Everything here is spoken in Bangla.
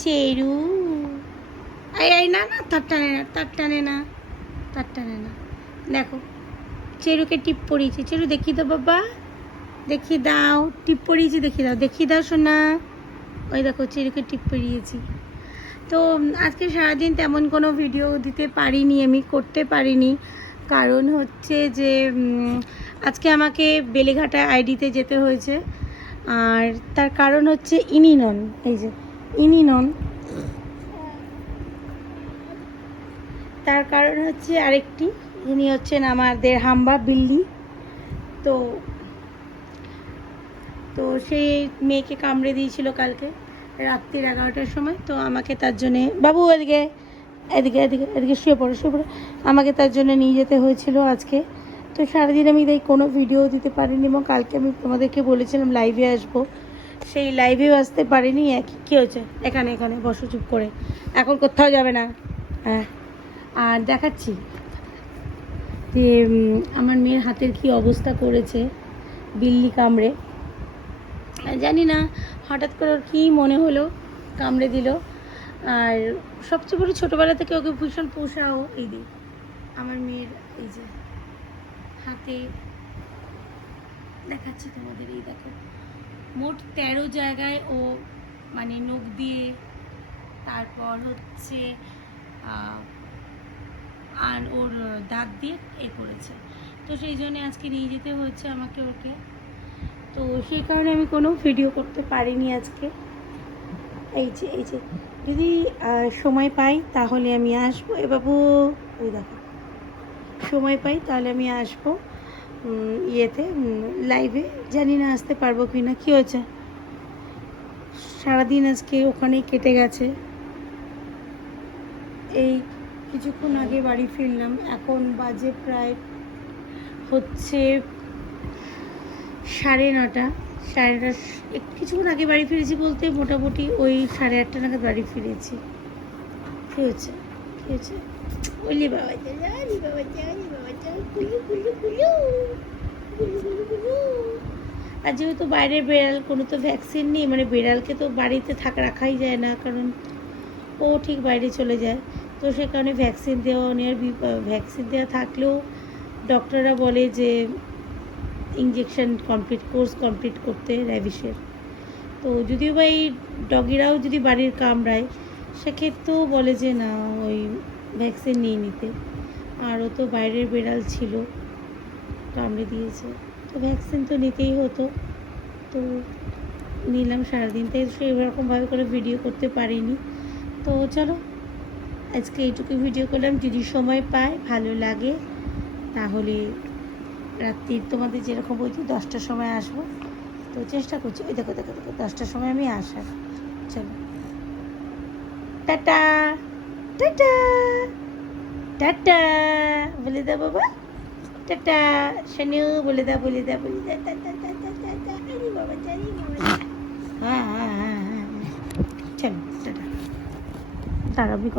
চেরু এই না না, তার টানে না, তার টানে না, তার টানে না। দেখো চেরুকে টিপ পরিয়েছি। চেরু দেখি দাও বাবা, দেখি দাও, টিপ পরিয়েছি, দেখি দাও, দেখি দাও সোনা। ওই দেখো চেরুকে টিপ পরিয়েছি। তো আজকে সারাদিন তেমন কোনো ভিডিও দিতে পারিনি, আমি করতে পারিনি। কারণ হচ্ছে যে আজকে আমাকে বেলেঘাটা আইডিতে যেতে হয়েছে। আর তার কারণ হচ্ছে ইনি নন, এই যে ইনি নন, তার কারণ হচ্ছে আরেকটি, ইনি হচ্ছেন আমাদের হাম্বা বিল্লি। তো তো সেই মেয়েকে কামড়ে দিয়েছিল কালকে রাত্রির 11টার সময়। তো আমাকে তার জন্যে, বাবু এদিকে এদিকে এদিকে এদিকে শুয়ে পড়ো, শুয়ে পড়ো, আমাকে তার জন্য নিয়ে যেতে হয়েছিল আজকে। তো সারাদিন আমি তাই কোনো ভিডিও দিতে পারিনি, এবং কালকে আমি তোমাদেরকে বলেছিলাম লাইভে আসবো, সেই লাইভেও আসতে পারিনি। কী হয়েছে, এখানে এখানে বসো চুপ করে, এখন কোথাও যাবে না। হ্যাঁ, আর দেখাচ্ছি যে আমার মেয়ের হাতের কি অবস্থা করেছে বিল্লি কামড়ে। জানি না হঠাৎ করে ওর কী মনে হলো, কামড়ে দিল। আর সবচেয়ে বড়, ছোটোবেলা থেকে ওকে ভীষণ পোষাও। এই দিক আমার মেয়ের এই যে হাতে দেখাচ্ছি তোমাদের, এই দেখো মোট 13 জায়গায় ও মানে নখ দিয়ে, তারপর হচ্ছে আর ওর দাঁত দিয়ে এ করেছে। তো সেই জন্য আজকে নিয়ে যেতে হয়েছে আমাকে ওকে। তো সেই কারণে আমি কোনো ভিডিও করতে পারিনি আজকে। এই যে যদি সময় পাই তাহলে আমি আসবো। এ বাবু ওই দেখো, সময় পাই তাহলে আমি আসবো ইয়েতে লাইভে। জানি না আসতে পারবো কি না। কী হয়েছে, সারাদিন আজকে ওখানেই কেটে গেছে। এই কিছুক্ষণ আগে বাড়ি ফিরলাম, এখন বাজে প্রায় হচ্ছে 9:30। 9:30, কিছুক্ষণ আগে বাড়ি ফিরেছি বলতে মোটামুটি ওই 8:30 নাগাদ বাড়ি ফিরেছি। কী হচ্ছে, কী হচ্ছে, ওলি বাবা জানি, বাবা জানি, বাবা জানি, কুলু কুলু কুলু কুলু কুলু কুলু। আর যেহেতু বাইরের বেড়াল, কোনো তো ভ্যাকসিন নেই, মানে বেড়ালকে তো বাড়িতে রাখাই যায় না, কারণ ও ঠিক বাইরে চলে যায়। তো সে কারণে ভ্যাকসিন দেওয়া নেই। আর ভ্যাকসিন দেওয়া থাকলেও ডক্টররা বলে যে ইঞ্জেকশন কোর্স কমপ্লিট করতে র্যাবিসের। তো যদিও বা এই ডগিরাও যদি বাড়ির কামড়ায়, সেক্ষেত্রেও বলে যে না, ওই ভ্যাকসিন নিয়ে নিতে। আর ও তো বাইরের বেড়াল ছিল, কামড়ে দিয়েছে, তো ভ্যাকসিন তো নিতেই হতো। তো নিলাম সারাদিন, তাই সেরকমভাবে করে ভিডিও করতে পারিনি। তো চলো আজকে এইটুকু ভিডিও করলাম। যদি সময় পায়, ভালো লাগে, তাহলে রাত্রির তোমাদের যেরকম বলছি 10টার সময় আসবো। তো চেষ্টা করছি, ওই দেখো দেখো দেখো 10টার সময় আমি আসার। চলো টাটা, টাটা, টাটা বলে দাও বাবা, টাটা শানু বলে দাও, বলে দাও, বলে দাও, টাটা টাটা টাটা। আরে বাবা জানি বাবা, হ্যাঁ হ্যাঁ হ্যাঁ হ্যাঁ, চলো টাটা। তারা